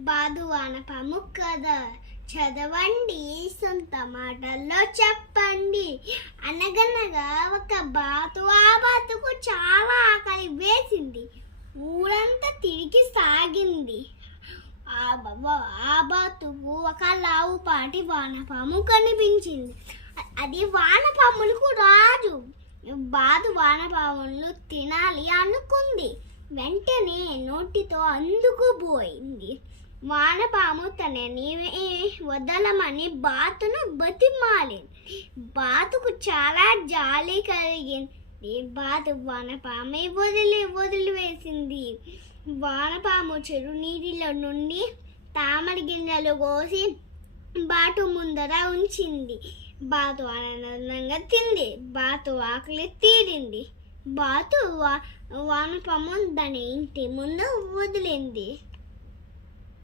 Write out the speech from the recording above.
బాదు వానపాము కథ చదవండి, సొంత మాటల్లో చెప్పండి. అనగనగా ఒక బాతు, ఆ బాతుకు చాలా ఆకలి వేసింది. ఊరంతా తిరిగి సాగింది. ఆ బాతుకు ఒక లావుపాటి వానపాము కనిపించింది. అది వానపాములకు రాజు. బాతు వానపాములను తినాలి అనుకుంది. వెంటనే నోటితో అందుకుపోయింది. వానపాము తనని వదలమని బాతును బతిమాలింది. బాతుకు చాలా జాలి కలిగింది. బాతు వానపాము వదిలివేసింది. వానపాము చెరు నీటిలో నుండి తామర గింజలు కోసి బాతు ముందర ఉంచింది. బాతు ఆనందంగా తింది. బాతు ఆకలి తీరింది. బాతు వానపాము దాని ఇంటి ముందు వదిలింది.